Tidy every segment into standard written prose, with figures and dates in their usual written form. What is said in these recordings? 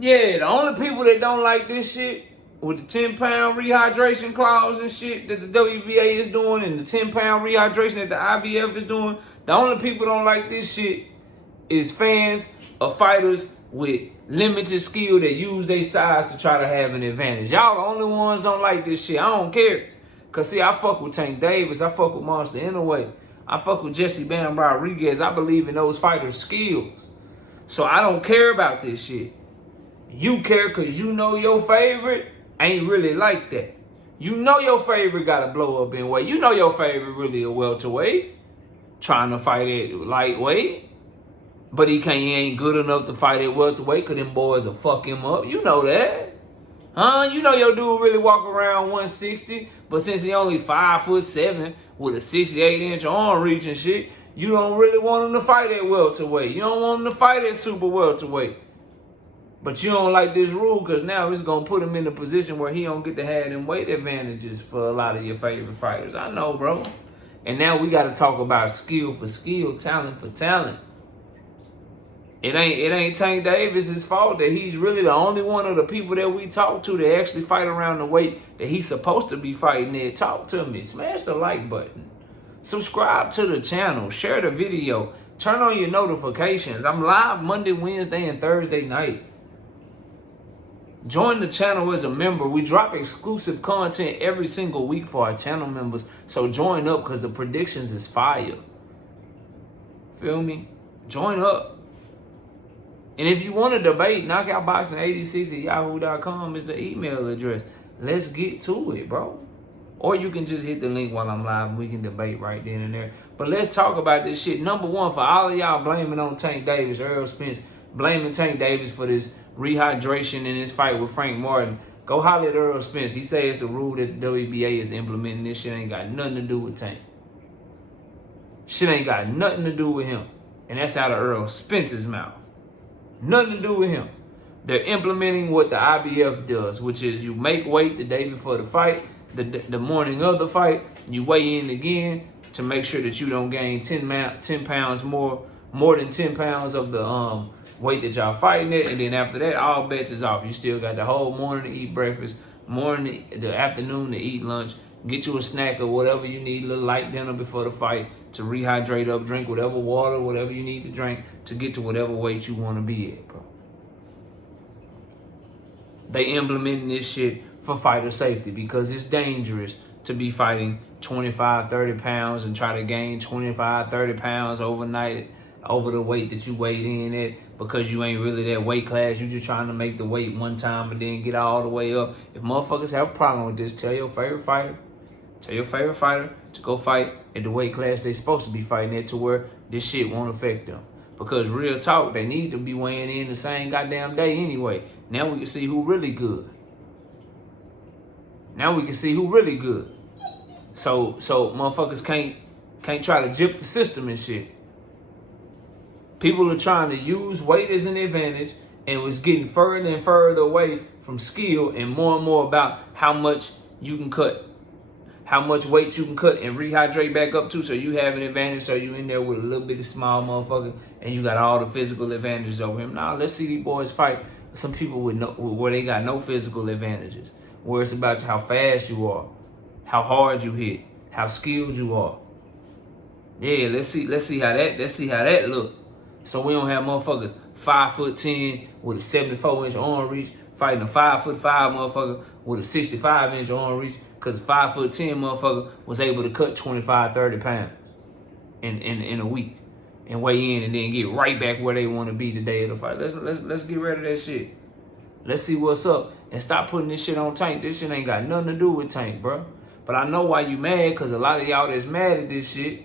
Yeah, the only people that don't like this shit with the 10-pound rehydration clause and shit that the WBA is doing and the 10-pound rehydration that the IBF is doing, the only people don't like this shit is fans of fighters with limited skill that use their size to try to have an advantage. Y'all the only ones don't like this shit. I don't care. Cause see, I fuck with Tank Davis. I fuck with Monster Inoue. I fuck with Jesse Bam Rodriguez. I believe in those fighters' skills. So I don't care about this shit. You care because you know your favorite ain't really like that. You know your favorite got to blow up in weight. You know your favorite really a welterweight. Trying to fight at lightweight. But he ain't good enough to fight at welterweight because them boys will fuck him up. You know that. Huh? You know your dude really walk around 160, but since he only 5'7" with a 68-inch arm reach and shit, you don't really want him to fight at welterweight. You don't want him to fight at super welterweight. But you don't like this rule because now it's going to put him in a position where he don't get to have them weight advantages for a lot of your favorite fighters. I know, bro. And now we got to talk about skill for skill, talent for talent. It ain't Tank Davis' fault that he's really the only one of the people that we talk to that actually fight around the weight that he's supposed to be fighting at. Talk to me. Smash the like button. Subscribe to the channel. Share the video. Turn on your notifications. I'm live Monday, Wednesday, and Thursday night. Join the channel as a member. We drop exclusive content every single week for our channel members. So join up because the predictions is fire. Feel me? Join up. And if you want to debate, knockoutboxing86@yahoo.com is the email address. Let's get to it, bro. Or you can just hit the link while I'm live and we can debate right then and there. But let's talk about this shit. Number one, for all of y'all blaming on Tank Davis, Earl Spence, blaming Tank Davis for this rehydration in his fight with Frank Martin. Go holler at Earl Spence. He says it's a rule that the WBA is implementing. This shit ain't got nothing to do with Tank. Shit ain't got nothing to do with him. And that's out of Earl Spence's mouth. Nothing to do with him. They're implementing what the IBF does, which is you make weight the day before the fight, the morning of the fight, you weigh in again to make sure that you don't gain 10 pounds more than 10 pounds of the weight that y'all fighting at, and then after that, all bets is off. You still got the whole morning to eat breakfast, the afternoon to eat lunch, get you a snack or whatever you need, a little light dinner before the fight to rehydrate up, drink whatever water, whatever you need to drink to get to whatever weight you want to be at, bro. They implementing this shit for fighter safety because it's dangerous to be fighting 25, 30 pounds and try to gain 25, 30 pounds overnight over the weight that you weighed in at because you ain't really that weight class. You just trying to make the weight one time and then get all the way up. If motherfuckers have a problem with this, tell your favorite fighter to go fight at the weight class they supposed to be fighting at to where this shit won't affect them. Because real talk, they need to be weighing in the same goddamn day anyway. Now we can see who really good. So motherfuckers can't try to gyp the system and shit. People are trying to use weight as an advantage and was getting further and further away from skill and more about how much you can cut, how much weight you can cut and rehydrate back up to so you have an advantage, so you in there with a little bit of small motherfucker and you got all the physical advantages over him. Now let's see these boys fight some people where they got no physical advantages, where it's about how fast you are, how hard you hit, how skilled you are. Yeah, let's see how that look. So we don't have motherfuckers 5'10" with a 74-inch arm reach fighting a 5'5" motherfucker with a 65-inch arm reach because a 5'10" motherfucker was able to cut 25, 30 pounds in a week and weigh in and then get right back where they want to be the day of the fight. Let's get rid of that shit. Let's see what's up and stop putting this shit on Tank. This shit ain't got nothing to do with Tank, bro. But I know why you mad, because a lot of y'all that's mad at this shit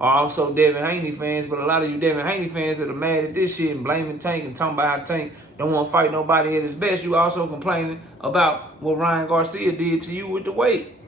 are also Devin Haney fans, but a lot of you Devin Haney fans that are mad at this shit and blaming Tank and talking about how Tank don't want to fight nobody at his best. You also complaining about what Ryan Garcia did to you with the weight.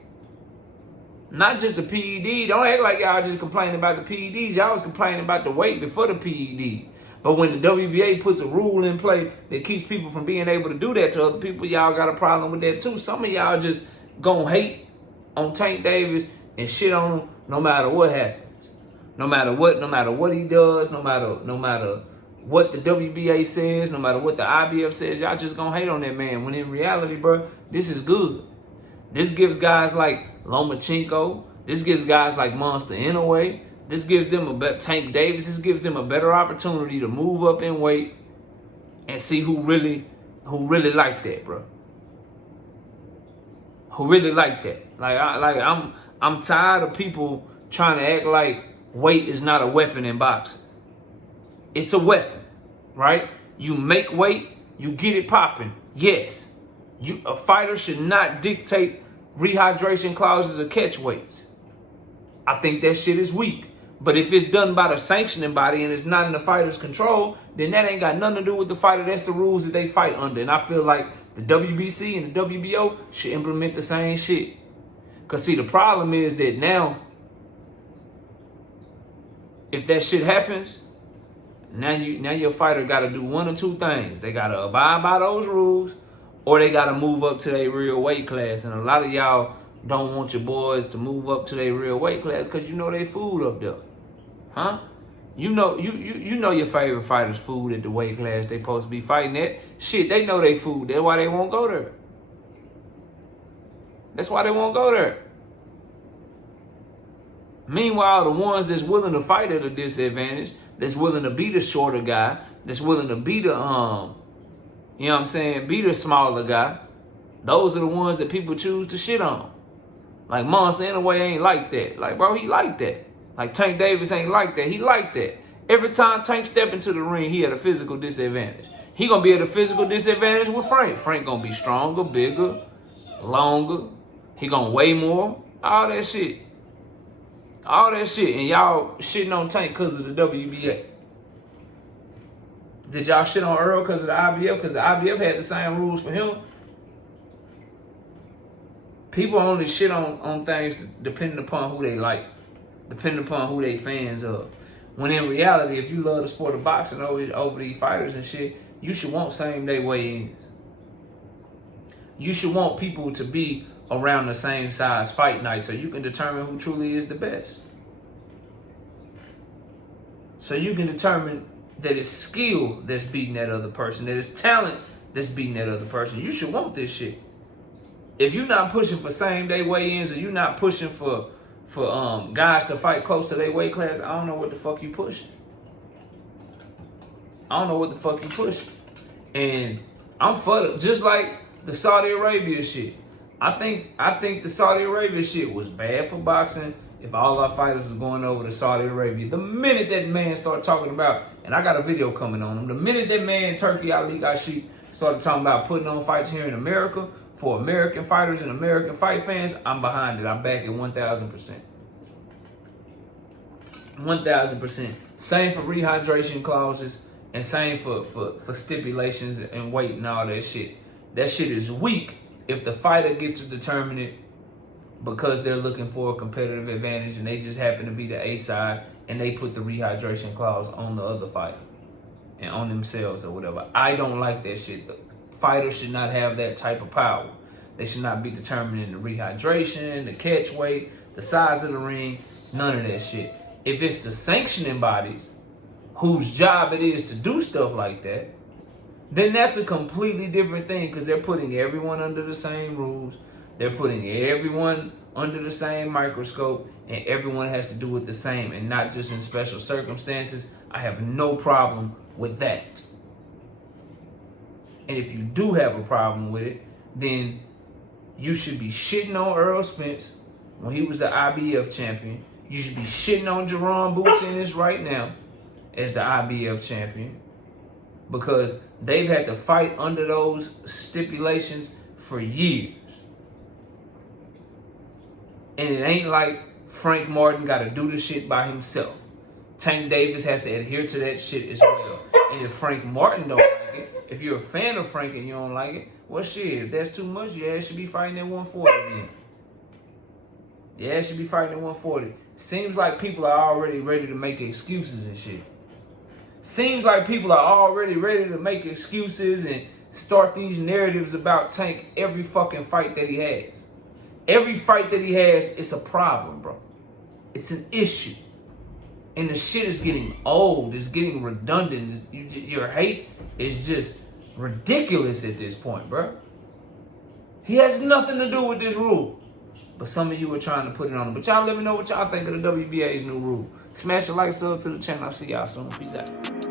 Not just the PED. Don't act like y'all just complaining about the PEDs. Y'all was complaining about the weight before the PED. But when the WBA puts a rule in play that keeps people from being able to do that to other people, y'all got a problem with that too. Some of y'all just gonna hate on Tank Davis and shit on him no matter what happens. No matter what he does, no matter what the WBA says, no matter what the IBF says, y'all just gonna hate on that man. When in reality, bro, this is good. This gives guys like Lomachenko. This gives guys like Monster Inoue. This gives them a better Tank Davis. This gives them a better opportunity to move up in weight and see who really like that, bro. Who really like that? I'm tired of people trying to act like weight is not a weapon in boxing. It's a weapon, right? You make weight, you get it popping. Yes, a fighter should not dictate rehydration clauses or catch weights. I think that shit is weak. But if it's done by the sanctioning body and it's not in the fighter's control, then that ain't got nothing to do with the fighter. That's the rules that they fight under. And I feel like the WBC and the WBO should implement the same shit. Because, see, the problem is that now, if that shit happens, now your fighter got to do one or two things. They got to abide by those rules, or they got to move up to their real weight class. And a lot of y'all don't want your boys to move up to their real weight class because you know they food up there. Huh? You know your favorite fighter's food at the weight class they supposed to be fighting at. Shit, they know they food. That's why they won't go there. That's why they won't go there. Meanwhile, the ones that's willing to fight at a disadvantage, that's willing to be the shorter guy, that's willing to be the, you know what I'm saying, be the smaller guy, those are the ones that people choose to shit on. Like Monster Inoue ain't like that. Like, bro, he like that. Like Tank Davis ain't like that. He like that. Every time Tank step into the ring, he at a physical disadvantage. He gonna be at a physical disadvantage with Frank. Frank gonna be stronger, bigger, longer. He gonna weigh more. All that shit. All that shit. And y'all shitting on Tank because of the WBA. Did y'all shit on Earl because of the IBF? Because the IBF had the same rules for him. People only shit on things depending upon who they like, depending upon who they fans of. When in reality, if you love the sport of boxing over these fighters and shit, you should want same-day weigh-ins. You should want people to be around the same size fight night so you can determine who truly is the best. So you can determine that it's skill that's beating that other person, that it's talent that's beating that other person. You should want this shit. If you're not pushing for same-day weigh-ins or you're not pushing for guys to fight close to their weight class, I don't know what the fuck you pushing. I don't know what the fuck you pushing. And I'm for just like the Saudi Arabia shit. I think the Saudi Arabia shit was bad for boxing if all our fighters was going over to Saudi Arabia. The minute that man started talking about, and I got a video coming on him, the minute that man, Turkey Ali Gashi, started talking about putting on fights here in America, for American fighters and American fight fans, I'm behind it. I'm back at 1,000%. 1,000%. Same for rehydration clauses and same for stipulations and weight and all that shit. That shit is weak if the fighter gets to determine it because they're looking for a competitive advantage and they just happen to be the A side and they put the rehydration clause on the other fighter and on themselves or whatever. I don't like that shit. Fighters should not have that type of power. They should not be determining the rehydration, the catch weight, the size of the ring, none of that shit. If it's the sanctioning bodies whose job it is to do stuff like that, then that's a completely different thing because they're putting everyone under the same rules. They're putting everyone under the same microscope and everyone has to do it the same and not just in special circumstances. I have no problem with that. And if you do have a problem with it, then you should be shitting on Earl Spence when he was the IBF champion. You should be shitting on Jerome Boots Ennis right now as the IBF champion because they've had to fight under those stipulations for years. And it ain't like Frank Martin got to do the shit by himself. Tank Davis has to adhere to that shit as well. And if Frank Martin don't like it, if you're a fan of Frank and you don't like it, well, shit, if that's too much, your ass should be fighting at 140 then. Your ass should be fighting at 140. Seems like people are already ready to make excuses and shit. Seems like people are already ready to make excuses and start these narratives about Tank every fucking fight that he has. Every fight that he has, it's a problem, bro. It's an issue. And the shit is getting old. It's getting redundant. Your hate is just ridiculous at this point, bro. He has nothing to do with this rule. But some of you are trying to put it on him. But y'all let me know what y'all think of the WBA's new rule. Smash a like, sub to the channel. I'll see y'all soon. Peace out.